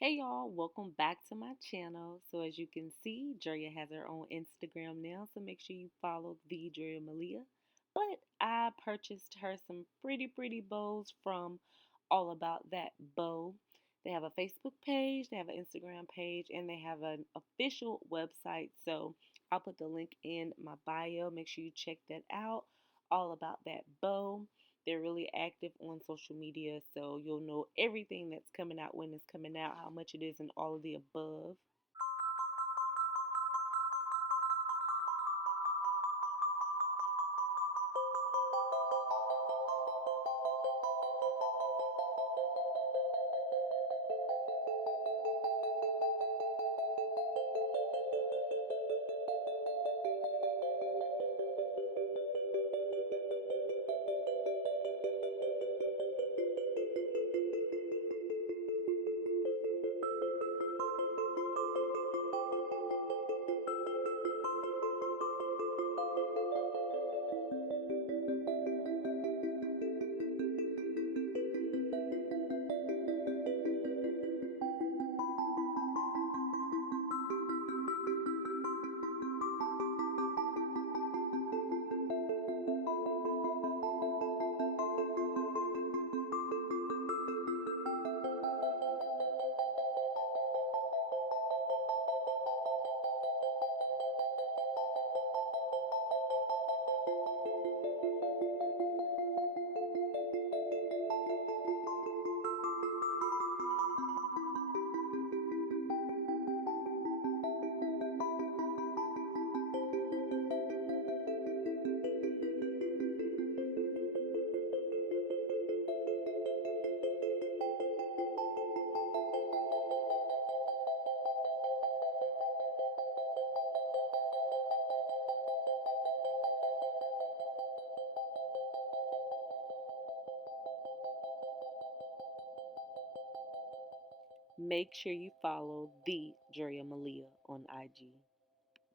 Hey y'all, welcome back to my channel. So as you can see, Drea has her own Instagram now, so make sure you follow the Drea Malia. But I purchased her some pretty bows from All About That Bow. They have a Facebook page, they have an Instagram page, and they have an official website. So I'll put the link in my bio. Make sure you check that out. All About That Bow. They're really active on social media, so you'll know everything that's coming out, when it's coming out, how much it is, and all of the above. Make sure you follow the Drea Malia on IG.